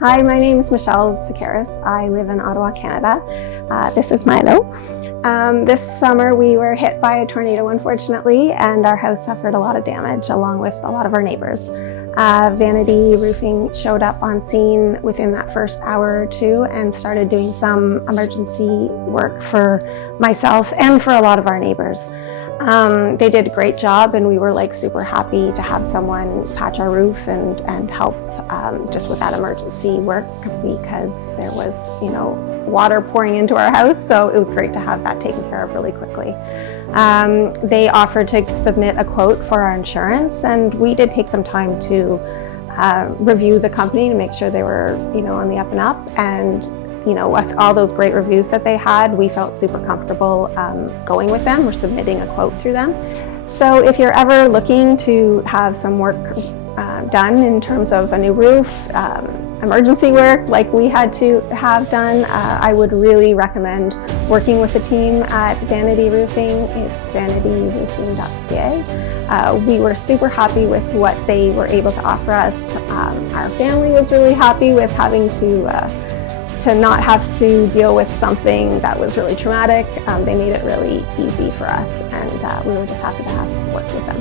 Hi, my name is Michelle Sakaris. I live in Ottawa, Canada. This is Milo. This summer we were hit by a tornado, unfortunately, and our house suffered a lot of damage along with a lot of our neighbors. Vanity Roofing showed up on scene within that first hour or two and started doing some emergency work for myself and for a lot of our neighbors. They did a great job, and we were super happy to have someone patch our roof and help just with that emergency work, because there was water pouring into our house, so it was great to have that taken care of really quickly. They offered to submit a quote for our insurance, and we did take some time to review the company to make sure they were on the up and up, and with all those great reviews that they had, we felt super comfortable going with them or submitting a quote through them. So if you're ever looking to have some work done in terms of a new roof, emergency work like we had to have done, I would really recommend working with the team at Vanity Roofing. It's vanityroofing.ca. We were super happy with what they were able to offer us. Our family was really happy with having to not have to deal with something that was really traumatic. They made it really easy for us, and we were just happy to have worked with them.